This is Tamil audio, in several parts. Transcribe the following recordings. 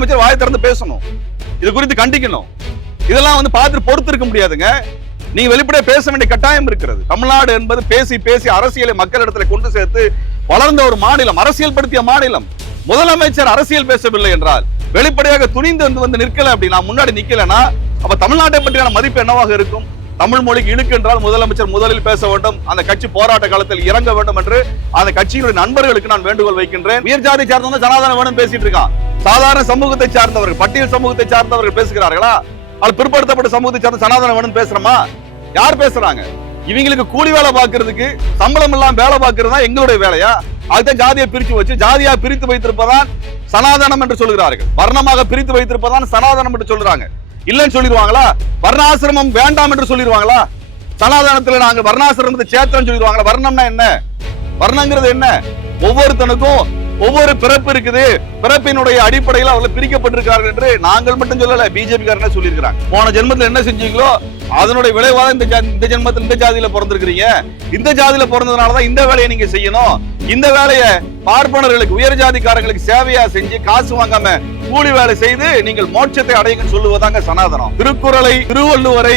முதலமைச்சர் வாயை திறந்து பேசணும், இது குறித்து கண்டிக்கணும். இதெல்லாம் பார்த்து பொறுத்து இருக்க முடியாதுங்க. நீங்க வெளிப்படையா பேச வேண்டிய கட்டாயம் இருக்கிறது. தமிழ்நாடு என்பது பேசி பேசி அரசியலை மக்களிடத்துல கொண்டு சேர்த்து வளர்ந்த ஒரு மாநிலம், அரசியல் படுத்திய மாநிலம். முதலமைச்சர் அரசியல் பேசவில்லை என்றால், வெளிப்படையாக துணிந்து வந்து நிற்கல அப்படின்னா, முன்னாடி நிக்கலன்னா, அப்ப தமிழ்நாட்டை பற்றியான மதிப்பு என்னவாக இருக்கும்? தமிழ் மொழிக்கு இழுக்கு என்றால் முதலமைச்சர் முதலில் பேச வேண்டும், அந்த கட்சி போராட்ட காலத்தில் இறங்க வேண்டும் என்று அந்த கட்சியினுடைய நண்பர்களுக்கு நான் வேண்டுகோள் வைக்கின்றேன். உயர் ஜாதி சார்ந்தவங்க சனாதனம் வேணும் பேசிட்டு இருக்கான். சாதாரண சமூகத்தை சார்ந்தவர்கள், பட்டியல் சமூகத்தை சார்ந்தவர்கள் பேசுகிறார்களா? அது பிற்படுத்தப்பட்ட சமூகத்தை சார்ந்த சனாதனம் வேணும் பேசுறோமா? யார் பேசுறாங்க? இவங்களுக்கு கூலி வேலை பார்க்கறதுக்கு சம்பளம் இல்லாம வேலை பார்க்கறது தான் எங்களுடைய வேலையா? அதுதான் ஜாதியை பிரிச்சு வச்சு ஜாதியா பிரித்து வைத்திருப்பதான் சனாதனம் என்று சொல்கிறார்கள். வர்ணமாக பிரித்து வைத்திருப்பதான் சனாதனம் என்று சொல்றாங்க. இல்லன்னு சொல்லிடுவாங்களா? வர்ணாசிரமம் வேண்டாம் என்று சொல்லிடுவாங்களா? சனாதனத்துல நாங்க வர்ணாசிரமத்தை சேர்த்தோம் சொல்லிடுவாங்களா? வர்ணம்னா என்ன? வர்ணங்கிறது என்ன? ஒவ்வொருத்தனுக்கும் ஒவ்வொரு பிறப்பு இருக்குது, பிறப்பினுடைய அடிப்படையில் அவர்கள் பிரிக்கப்பட்டிருக்கிறார்கள் என்று நாங்கள் மட்டும் சொல்லல, பிஜேபி காரங்க சொல்லியிருக்கிறாங்க. போன ஜென்மத்தில் என்ன செஞ்சீங்களோ அதனுடைய விளைவாக இந்த ஜென்மத்தில் இந்த ஜாதியில பிறந்திருக்கிறீங்க. இந்த ஜாதியில பிறந்ததுனாலதான் இந்த வேலையை நீங்க செய்யணும். இந்த வேலையை பார்ப்பனர்களுக்கு, உயர் ஜாதிக்காரங்களுக்கு சேவையா செஞ்சு காசு வாங்காம கூலி வேலை செய்து நீங்கள் மோட்சத்தை அடையுங்கன்னு சொல்லுவதாங்க சனாதனம். திருக்குறளை, திருவள்ளுவரை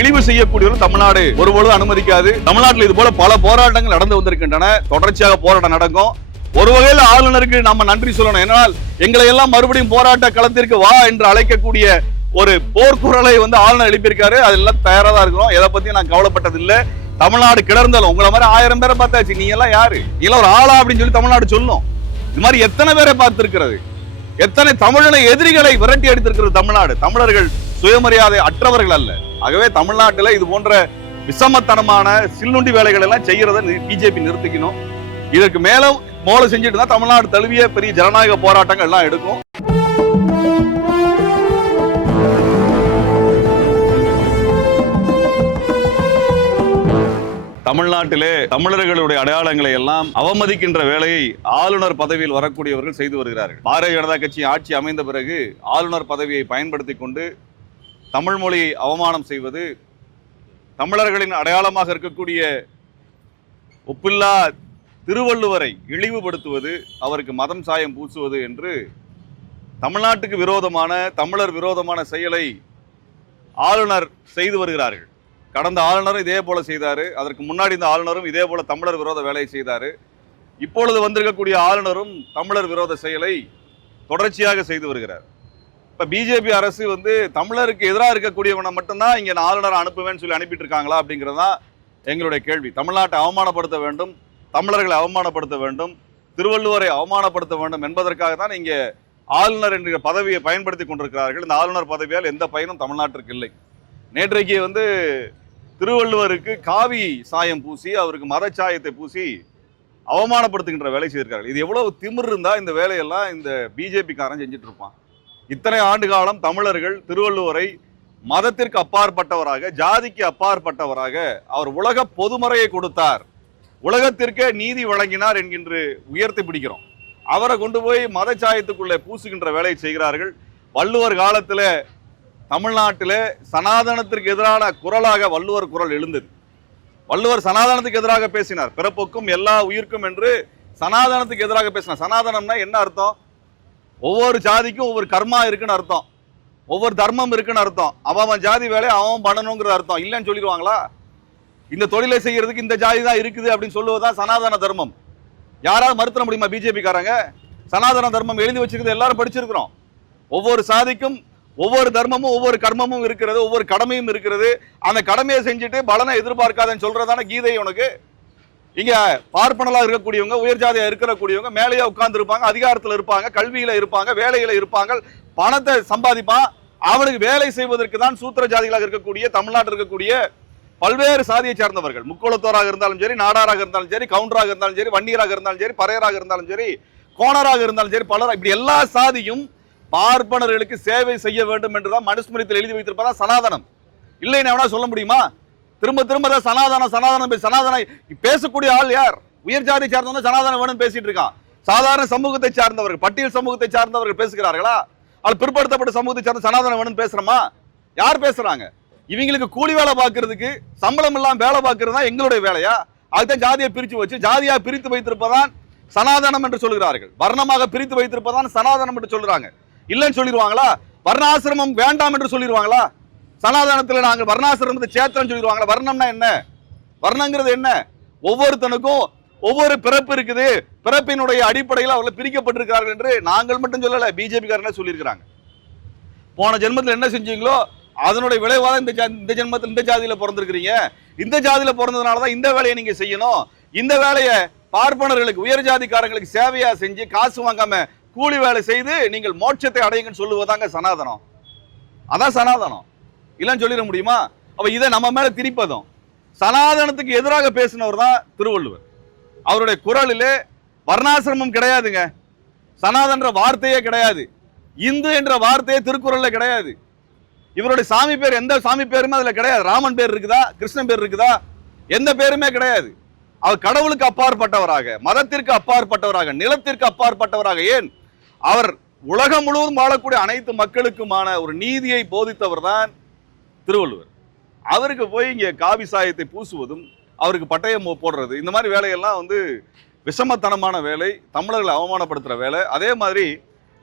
இழிவு செய்யக்கூடியவர்கள் தமிழ்நாடு ஒருபொழுது அனுமதிக்காது. தமிழ்நாட்டில் இது போல பல போராட்டங்கள் நடந்து வந்திருக்கின்றன. தொடர்ச்சியாக போராட்டம் நடக்கும். ஒரு வகையில் ஆளுநருக்கு நம்ம நன்றி சொல்லணும். என்னால் எங்களை எல்லாம் மறுபடியும் போராட்ட களத்திற்கு வா என்று அழைக்கக்கூடிய ஒரு போர்க்குரலை ஆளுநர் எழுப்பியிருக்காரு. அதெல்லாம் தயாரா தான் இருக்கிறோம். எதை பத்தி நான் கவலைப்பட்டது இல்லை. தமிழ்நாடு கிடந்தாலும் உங்களை மாதிரி 1000 பேரை பார்த்தாச்சு. நீ எல்லாம் யாரு? நீ எல்லாம் ஒரு ஆளா அப்படின்னு சொல்லி தமிழ்நாடு சொல்லும். இது மாதிரி எத்தனை பேரை பார்த்திருக்கிறது? எத்தனை தமிழனை எதிரிகளை விரட்டி அடித்திருக்கிறது தமிழ்நாடு. தமிழர்கள் சுயமரியாதை அற்றவர்கள் அல்ல. ஆகவே தமிழ்நாட்டில் இது போன்ற விஷமத்தனமான சில்லுண்டி வேலைகள் எல்லாம் செய்யறதை பிஜேபி நிறுத்திக்கணும். இதற்கு மேலும் மோளை செஞ்சுட்டு தான் தமிழ்நாடு தழுவிய பெரிய ஜனநாயக போராட்டங்கள் எல்லாம் எடுக்கும். தமிழ்நாட்டிலே தமிழர்களுடைய அடையாளங்களை எல்லாம் அவமதிக்கின்ற வேலையை ஆளுநர் பதவியில் வரக்கூடியவர்கள் செய்து வருகிறார்கள். பாரதிய ஜனதா கட்சி ஆட்சி அமைந்த பிறகு ஆளுநர் பதவியை பயன்படுத்தி கொண்டு தமிழ் மொழியை அவமானம் செய்வது, தமிழர்களின் அடையாளமாக இருக்கக்கூடிய ஒப்பில்லா திருவள்ளுவரை இழிவுபடுத்துவது, அவருக்கு மதம் சாயம் பூசுவது என்று தமிழ்நாட்டுக்கு விரோதமான, தமிழர் விரோதமான செயலை ஆளுநர் செய்து வருகிறார்கள். கடந்த ஆளுநரும் இதே போல செய்தாரு. அதற்கு முன்னாடி இந்த ஆளுநரும் இதே போல தமிழர் விரோத வேலையை செய்தாரு. இப்பொழுது வந்திருக்கக்கூடிய ஆளுநரும் தமிழர் விரோத செயலை தொடர்ச்சியாக செய்து வருகிறார். இப்ப பிஜேபி அரசு தமிழருக்கு எதிராக இருக்கக்கூடியவனை மட்டும்தான் இங்க ஆளுநரை அனுப்புவேன்னு சொல்லி அனுப்பிட்டு இருக்காங்களா அப்படிங்கிறதான் எங்களுடைய கேள்வி. தமிழ்நாட்டை அவமானப்படுத்த வேண்டும், தமிழர்களை அவமானப்படுத்த வேண்டும், திருவள்ளுவரை அவமானப்படுத்த வேண்டும் என்பதற்காக தான் இங்கே ஆளுநர் என்கிற பதவியை பயன்படுத்தி கொண்டிருக்கிறார்கள். இந்த ஆளுநர் பதவியால் எந்த பயனும் தமிழ்நாட்டிற்கு இல்லை. நேற்றைக்கு திருவள்ளுவருக்கு காவி சாயம் பூசி, அவருக்கு மதச்சாயத்தை பூசி அவமானப்படுத்துகின்ற வேலை செய்திருக்கார்கள். இது எவ்வளவு திமிர் இருந்தா இந்த வேலையெல்லாம் இந்த பிஜேபி காரன் செஞ்சுட்டு இருப்பான். இத்தனை ஆண்டு காலம் தமிழர்கள் திருவள்ளுவரை மதத்திற்கு அப்பாற்பட்டவராக, ஜாதிக்கு அப்பாற்பட்டவராக அவர் உலக பொதுமறையை கொடுத்தார், உலகத்திற்கே நீதி வழங்கினார் என்கின்ற உயர்த்தி பிடிக்கிறோம். அவரை கொண்டு போய் மதச்சாயத்துக்குள்ளே பூசுகின்ற வேலையை செய்கிறார்கள். வள்ளுவர் காலத்தில் தமிழ்நாட்டில் சனாதனத்திற்கு எதிரான குரலாக வள்ளுவர் குரல் எழுந்தது. வள்ளுவர் சனாதனத்துக்கு எதிராக பேசினார். பிறப்புக்கும் எல்லா உயிர்க்கும் என்று சனாதனத்துக்கு எதிராக பேசினார். சனாதனம்னா என்ன அர்த்தம்? ஒவ்வொரு ஜாதிக்கும் ஒவ்வொரு கர்மா இருக்குன்னு அர்த்தம், ஒவ்வொரு தர்மம் இருக்குன்னு அர்த்தம். அவன் ஜாதி வேலையை அவன் பண்ணணுங்கிற அர்த்தம். இல்லைன்னு சொல்லிடுவாங்களா? இந்த தொழிலை செய்யறதுக்கு இந்த ஜாதி தான் இருக்குது அப்படின்னு சொல்லுவதுதான் சனாதன தர்மம். யாராவது மறுத்த முடியுமா பிஜேபி காரங்க? சனாதன தர்மம் எழுதி வச்சிருக்கிறது எல்லாரும் படிச்சிருக்கிறோம். ஒவ்வொரு சாதிக்கும் ஒவ்வொரு தர்மமும் ஒவ்வொரு கர்மமும் இருக்கிறது, ஒவ்வொரு கடமையும் இருக்கிறது. அந்த கடமையை செஞ்சுட்டு பலனை எதிர்பார்க்காதன்னு சொல்றதான கீதை உனக்கு. இங்க பார்ப்பனலா இருக்கக்கூடியவங்க, உயர் ஜாதியா இருக்கக்கூடியவங்க மேலேயே உட்கார்ந்து இருப்பாங்க, அதிகாரத்துல இருப்பாங்க, கல்வியில இருப்பாங்க, வேலையில இருப்பாங்க, பணத்தை சம்பாதிப்பான். அவனுக்கு வேலை செய்வதற்கு தான் சூத்திர ஜாதிகளாக இருக்கக்கூடிய தமிழ்நாட்டில் இருக்கக்கூடிய பல்வேறு சாதியை சார்ந்தவர்கள், முக்கோளத்தோராக இருந்தாலும் சரி, நாடாராக இருந்தாலும் சரி, கவுண்டராக இருந்தாலும் சரி, வன்னியராக இருந்தாலும் சரி, பறையராக இருந்தாலும் சரி, கோணராக இருந்தாலும் சரி, பலர், இப்படி எல்லா சாதியும் பார்ப்பனர்களுக்கு சேவை செய்ய வேண்டும் என்றுதான் மனுஸ்மிருதியில் எழுதி வைத்திருப்பதான் சனாதனம். இல்லைன்னு சொல்ல முடியுமா? திரும்ப திரும்ப சனாதனம் சனாதனம் சனாதன பேசக்கூடிய ஆள் யார்? உயர் ஜாதி சார்ந்தவங்க சனாதனம் வேணும் பேசிட்டு இருக்கான். சாதாரண சமூகத்தை சார்ந்தவர்கள், பட்டியல் சமூகத்தை சார்ந்தவர்கள் பேசுகிறார்களா? அது பிற்படுத்தப்பட்ட சமூகத்தை சார்ந்த சனாதனம் வேணும் பேசுறோமா? யார் பேசுறாங்க? இவங்களுக்கு கூலி வேலை பார்க்கறதுக்கு சம்பளம் இல்லாம வேலை பார்க்கறது தான் எங்களுடைய வேலையா? அதுதான் ஜாதியை பிரிச்சு வச்சு ஜாதியா பிரித்து வைத்திருப்பதான் சனாதனம் என்று சொல்கிறார்கள். வர்ணமாக பிரித்து வைத்திருப்பதான் சனாதனம் என்று சொல்றாங்க. இல்லைன்னு சொல்லிடுவாங்களா? வர்ணாசிரமம் வேண்டாம் என்று சொல்லிடுவாங்களா? சனாதனத்தில் நாங்கள் வர்ணாசிரமத்தை சேர்த்தோம்னு சொல்லிடுவாங்களா? வர்ணம்னா என்ன? வர்ணங்கிறது என்ன? ஒவ்வொருத்தனுக்கும் ஒவ்வொரு பிறப்பு இருக்குது, பிறப்பினுடைய அடிப்படையில் அவர்கள் பிரிக்கப்பட்டிருக்கிறார்கள் என்று நாங்கள் மட்டும் சொல்லல, பிஜேபி காரங்களே சொல்லியிருக்கிறாங்க. போன ஜென்மத்தில் என்ன செஞ்சீங்களோ அதனுடைய விளைவாக இந்த ஜென்மத்தில் இந்த ஜாதியில பிறந்திருக்கிறீங்க, இந்த ஜாதியில பிறந்ததுனால தான் இந்த வேலையை நீங்க செய்யணும், இந்த வேலையை பார்ப்பனர்களுக்கு உயர் ஜாதிக்காரங்களுக்கு சேவையா செஞ்சு காசு வாங்காம கூலி வேலை செய்து நீங்கள் மோட்சத்தை அடையுங்கன்னு சொல்லுவதாங்க சனாதனம். அதான் சனாதனம். இல்லைன்னு சொல்லிட முடியுமா? அப்ப இதை நம்ம மேல திரிப்பதும் சனாதனத்துக்கு எதிராக பேசினவர் தான் திருவள்ளுவர். அவருடைய குரலிலே வர்ணாசிரமம் கிடையாதுங்க, சனாதன்ற வார்த்தையே கிடையாது, இந்து என்ற வார்த்தையே திருக்குறள்ல கிடையாது. இவருடைய சாமி பேர் எந்த சாமி பேருமே அதுல கிடையாது. ராமன் பேர் இருக்குதா, கிருஷ்ணன் பேர் இருக்குதா? எந்த பேருமே கிடையாது. அவர் கடவுளுக்கு அப்பாற்பட்டவராக, மதத்திற்கு அப்பாற்பட்டவராக, நிலத்திற்கு அப்பாற்பட்டவராக, ஏன் அவர் உலகம் முழுவதும் வாழக்கூடிய அனைத்து மக்களுக்குமான ஒரு நீதியை போதித்தவர் தான் திருவள்ளுவர். அவருக்கு போய் இங்க காவி சாயத்தை பூசுவதும் அவருக்கு பட்டயம் போடுறது, இந்த மாதிரி வேலையெல்லாம் வந்து விஷமத்தனமான வேலை, தமிழர்களை அவமானப்படுத்துற வேலை. அதே மாதிரி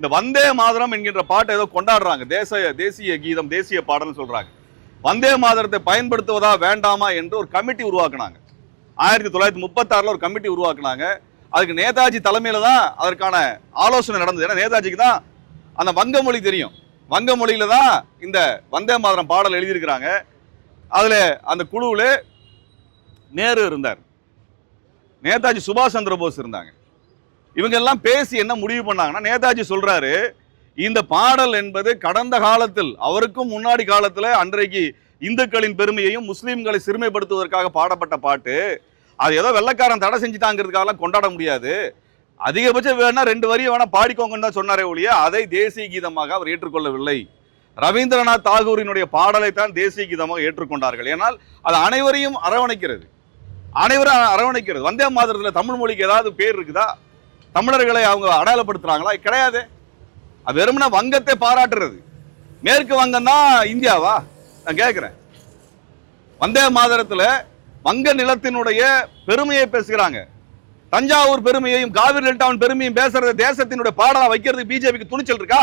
இந்த வந்தே மாதரம் என்கின்ற பாட்டை ஏதோ கொண்டாடுறாங்க, தேசிய கீதம், தேசிய பாடல்னு சொல்றாங்க. வந்தே மாதரத்தை பயன்படுத்துவதா வேண்டாமா என்று ஒரு கமிட்டி உருவாக்குனாங்க. 1936 ஒரு கமிட்டி உருவாக்குனாங்க. அதுக்கு நேதாஜி தலைமையில தான் அதற்கான ஆலோசனை நடந்தது. ஏன்னா நேதாஜிக்கு தான் அந்த வங்க மொழி தெரியும், வங்க மொழியில தான் இந்த வந்தே மாதரம் பாடல் எழுதியிருக்கிறாங்க. அதுல அந்த குழுவுல நேரு இருந்தார், நேதாஜி சுபாஷ் சந்திர போஸ் இருந்தாங்க. இவங்க எல்லாம் பேசி என்ன முடிவு பண்ணாங்கன்னா, நேதாஜி சொல்றாரு, இந்த பாடல் என்பது கடந்த காலத்தில், அவருக்கும் முன்னாடி காலத்துல அன்றைக்கு இந்துக்களின் பெருமையையும் முஸ்லீம்களை சிறுமைப்படுத்துவதற்காக பாடப்பட்ட பாட்டு, அது ஏதோ வெள்ளக்காரன் தடை செஞ்சுட்டாங்கிறதுக்காக கொண்டாட முடியாது, அதிகபட்சம் வேணா 2 வரியை வேணா பாடிக்கோங்கன்னு தான் சொன்னாரே ஒழிய அதை தேசிய கீதமாக அவர் ஏற்றுக்கொள்ளவில்லை. ரவீந்திரநாத் தாகூரினுடைய பாடலை தான் தேசிய கீதமாக ஏற்றுக்கொண்டார்கள். ஏனால் அது அனைவரையும் அரவணைக்கிறது, அனைவரும் அரவணைக்கிறது. வந்தே மாதரத்துல தமிழ் மொழிக்கு ஏதாவது பேர் இருக்குதா? தமிழர்களை அவங்க அடையாளப்படுத்துறாங்களா? கிடையாது. அது வெறுமனே வங்கத்தை பாராட்டுறது. மேற்கு வங்கம் தான் இந்தியாவா? நான் கேட்கிறேன். வந்தே மாதரத்துல வங்க நிலத்தினுடைய பெருமையை பேசுகிறாங்க, தஞ்சாவூர் பெருமையையும் காவிரி டெல்டாவின் பெருமையும் பேசுறது தேசத்தினுடைய பாடலா வைக்கிறதுக்கு பிஜேபிக்கு துணிச்சல் இருக்கா?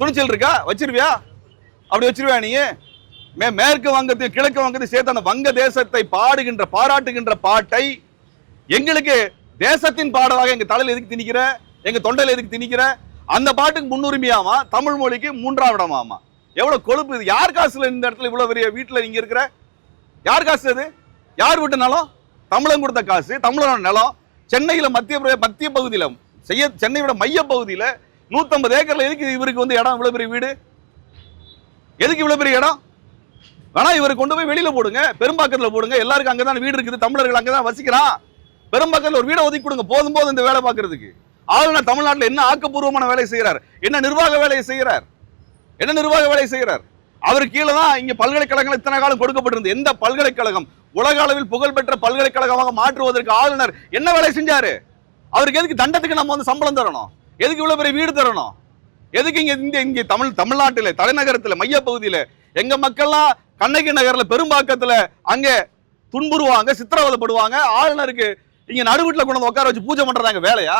துணிச்சல் இருக்கா? வச்சிருவியா? அப்படி வச்சிருவியா நீ? மேற்கு வங்கத்தையும் கிழக்கு வங்கத்தையும் சேர்த்து அந்த வங்க தேசத்தை பாடுகின்ற பாராட்டுகின்ற பாட்டை எங்களுக்கு தேசத்தின் பாடலாக எங்க தலையில எதுக்கு திணிக்கிற, எங்க தொண்டையில எதுக்கு திணிக்கிற? அந்த பாட்டுக்கு முன்னுரிமையாமா, தமிழ் மொழிக்கு 3ஆம் இடமாமா. எவ்வளவு கொழுப்பு இது! யார் காசுல இந்த இடத்துல இவ்வளவு பெரிய வீட்டுல நீங்க இருக்கிற? யார் காசு அது? யார் வீட்டு நிலம்? தமிழன் கொடுத்த காசு, தமிழனோட நிலம். சென்னையில மத்திய பகுதியில சென்னையோட மைய பகுதியில 150 ஏக்கர்ல எதுக்கு இவருக்கு வந்து இடம், இவ்வளவு பெரிய வீடு? எதுக்கு இவ்வளவு பெரிய இடம்? வேணா இவரை கொண்டு போய் வெளியில போடுங்க, பெரும்பாக்கத்துல போடுங்க. எல்லாருக்கும் அங்கதான் வீடு இருக்குது, தமிழர்கள் அங்கதான் வசிக்கிறான். பெரும்பாக்கத்துல ஒரு வீடை ஒதுக்கி கொடுங்க, போதும் போதும் இந்த வேலை பார்க்கறதுக்கு. ஆளுநர் தமிழ்நாட்டில் என்ன ஆக்கப்பூர்வமான வேலை செய்யறார்? என்ன நிர்வாக வேலையை செய்யறார்? என்ன நிர்வாக வேலை செய்யறார்? அவர் கீழே தான் இங்க பல்கலைக்கழகங்கள் இத்தனை காலம் கொடுக்கப்பட்டிருந்தது. எந்த பல்கலைக்கழகம் உலக அளவில் புகழ்பெற்ற பல்கலைக்கழகமாக மாற்றுவதற்கு ஆளுநர் என்ன வேலை செஞ்சாரு? அவருக்கு எதுக்கு தண்டத்துக்கு நம்ம வந்து சம்பளம் தரணும்? எதுக்கு இவ்வளவு பெரிய வீடு தரணும்? எதுக்கு இங்க தமிழ்நாட்டில தலைநகரத்துல மைய பகுதியில எங்க மக்கள்லாம் கண்ணகி நகர்ல பெரும்பாக்கத்துல அங்க துன்புறுவாங்க, சித்திரவதைப்படுவாங்க. ஆளுநருக்கு இங்க நடுவீட்டுல கொண்டு வந்து உட்கார வச்சு பூஜை பண்றாங்க வேலையா?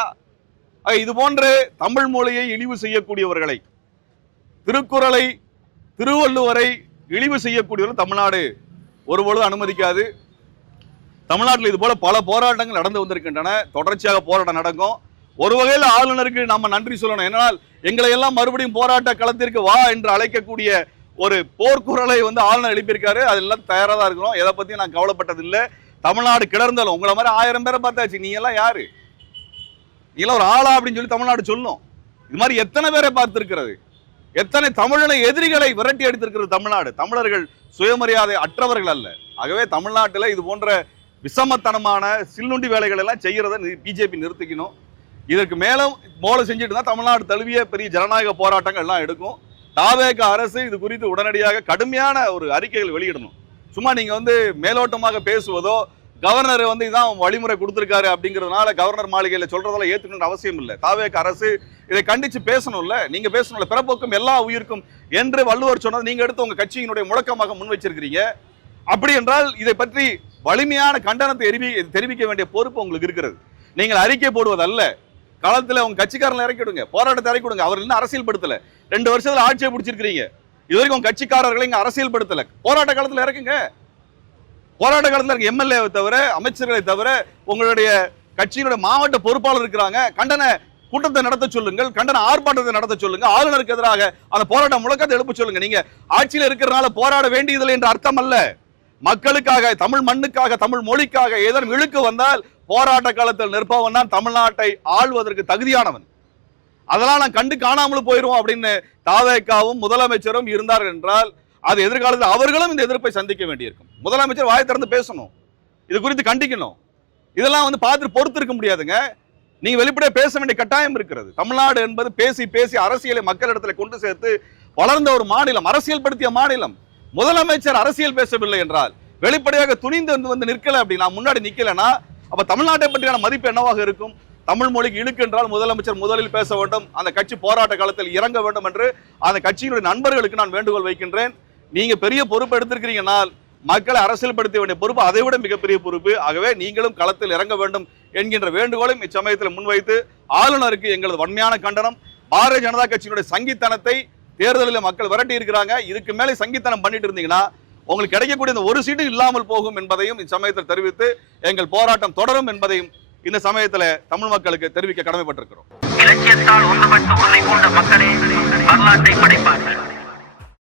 இது போன்று தமிழ் மொழியை இழிவு செய்யக்கூடியவர்களை, திருக்குறளை, திருவள்ளுவரை இழிவு செய்யக்கூடியவர்கள் தமிழ்நாடு ஒருபொழுது அனுமதிக்காது. தமிழ்நாட்டில் இது போல பல போராட்டங்கள் நடந்து வந்திருக்கின்றன, தொடர்ச்சியாக போராட்டம் நடக்கும். ஒரு வகையில் ஆளுநருக்கு நம்ம நன்றி சொல்லணும். ஏன்னால் எங்களை எல்லாம் மறுபடியும் போராட்ட களத்திற்கு வா என்று அழைக்கக்கூடிய ஒரு போர்க்குரலை வந்து ஆளுநர் எழுப்பியிருக்காரு. அதெல்லாம் தயாராக தான் இருக்கிறோம். எதை பத்தியும் நான் கவலைப்பட்டது இல்லை. தமிழ்நாடு கிளர்ந்தாலும் உங்களை மாதிரி 1000 பேரை பார்த்தாச்சு. நீ எல்லாம் யாரு? நீ எல்லாம் ஒரு ஆளா அப்படின்னு சொல்லி தமிழ்நாடு சொல்லும். இது மாதிரி எத்தனை பேரை பார்த்திருக்கிறது, எத்தனை தமிழனை எதிரிகளை விரட்டி அடித்திருக்கிறது தமிழ்நாடு. தமிழர்கள் சுயமரியாதை அற்றவர்கள் அல்ல. ஆகவே தமிழ்நாட்டில் இது போன்ற விஷமத்தனமான சில்லுண்டி வேலைகள் எல்லாம் செய்யறதை பிஜேபி நிறுத்திக்கணும். இதற்கு மேலும் மோல செஞ்சுட்டு தான் தமிழ்நாடு தழுவிய பெரிய ஜனநாயக போராட்டங்கள் எல்லாம் எடுக்கும். தாவேக அரசு இது குறித்து உடனடியாக கடுமையான ஒரு அறிக்கைகள் வெளியிடணும். சும்மா நீங்க வந்து மேலோட்டமாக பேசுவதோ, கவர்னர் வந்து இதான் வழிமுறை கொடுத்திருக்காரு அப்படிங்கிறதுனால கவர்னர் மாளிகையில சொல்றதெல்லாம் ஏத்துக்கணும்னு அவசியம் இல்லை. தாவேக அரசு இதை கண்டிச்சு பேசணும்ல, நீங்க பேசணும்ல. பிறப்போக்கும் எல்லா உயிருக்கும் என்று வள்ளுவர் சொன்னது நீங்க எடுத்து உங்க கட்சியினுடைய முழக்கமாக முன் வச்சிருக்கிறீங்க. அப்படி என்றால் இதை பற்றி வலிமையான கண்டனத்தை தெரிவிக்க வேண்டிய பொறுப்பு உங்களுக்கு இருக்கிறது. நீங்கள் அறிக்கை போடுவதல்ல, களத்துல உங்க கட்சிக்காரங்களை இறக்கி விடுங்க, போராட்டத்தை இறக்கி விடுங்க. அவர் இன்னும் அரசியல் படுத்தல, 2 வருஷத்துல ஆட்சியை பிடிச்சிருக்கீங்க, இது வரைக்கும் உங்க கட்சிக்காரர்களை இங்க அரசியல் படுத்தல. போராட்ட காலத்துல இறக்குங்க, போராட்ட காலத்துல இருக்க எம்எல்ஏவை தவிர, அமைச்சர்களை தவிர, உங்களுடைய கட்சியினுடைய மாவட்ட பொறுப்பாளர் இருக்கிறாங்க, கண்டன கூட்டத்தை நடத்த சொல்லுங்கள், கண்டன ஆர்ப்பாட்டத்தை நடத்த சொல்லுங்க, ஆளுநருக்கு எதிராக அந்த போராட்ட முழக்கத்தை எழுப்ப சொல்லுங்க. நீங்க ஆட்சியில் இருக்கிறனால போராட வேண்டியதில்லை என்ற அர்த்தம் அல்ல. மக்களுக்காக, தமிழ் மண்ணுக்காக, தமிழ் மொழிக்காக ஏதேனும் இழுக்கு வந்தால் போராட்ட காலத்தில் நிற்பவன் தான் தமிழ்நாட்டை ஆள்வதற்கு தகுதியானவன். அதெல்லாம் நான் கண்டு காணாமல் போயிருவோம் அப்படின்னு தாவேக்காவும் முதலமைச்சரும் இருந்தார்கள் என்றால் அது எதிர்காலத்தில் அவர்களும் இந்த எதிர்ப்பை சந்திக்க வேண்டியிருக்கும். முதலமைச்சர் வாயை திறந்து பேசணும், இது குறித்து கண்டிக்கணும். இதெல்லாம் பார்த்து பொறுத்து இருக்க முடியாதுங்க. நீங்க வெளிப்படையா பேச வேண்டிய கட்டாயம் இருக்கிறது. தமிழ்நாடு என்பது பேசி பேசி அரசியலை மக்களிடத்துல கொண்டு சேர்த்து வளர்ந்த ஒரு மாநிலம், அரசியல் படுத்திய மாநிலம். முதலமைச்சர் அரசியல் பேசவில்லை என்றால், வெளிப்படையாக துணிந்து வந்து நிற்கல அப்படின்னா, முன்னாடி நிக்கலனா, அப்ப தமிழ்நாட்டை பற்றியான மதிப்பு என்னவாக இருக்கும்? தமிழ் மொழிக்கு இழுக்கு என்றால் முதலமைச்சர் முதலில் பேச வேண்டும், அந்த கட்சி போராட்ட காலத்தில் இறங்க வேண்டும் என்று அந்த கட்சியினுடைய நண்பர்களுக்கு நான் வேண்டுகோள் வைக்கின்றேன். நீங்க பெரிய பொறுப்பு எடுத்திருக்கிறீங்கனால் மக்களை அரசியல் படுத்த வேண்டிய பொறுப்பு அதை விட மிகப்பெரிய பொறுப்பு. ஆகவே நீங்களும் களத்தில் இறங்க வேண்டும் என்கின்ற வேண்டுகோளையும் இச்சமயத்தில் முன்வைத்து ஆளுநருக்கு எங்களது வன்மையான கண்டனம். பாரதிய ஜனதா கட்சியினுடைய சங்கித்தனத்தை தேர்தலில் மக்கள் விரட்டி இருக்கிறாங்க. இதுக்கு மேலே சங்கித்தனம் பண்ணிட்டு இருந்தீங்கன்னா உங்களுக்கு கிடைக்கக்கூடிய இந்த ஒரு சீட்டு இல்லாமல் போகும் என்பதையும் இச்சமயத்தில் தெரிவித்து எங்கள் போராட்டம் தொடரும் என்பதையும் இந்த சமயத்தில் தமிழ் மக்களுக்கு தெரிவிக்க கடமைப்பட்டிருக்கிறோம். இலக்கியத்தால் ஒன்றுபட்டு உன்னை போன்ற மக்களே வரலாற்றை படைப்பார்கள்.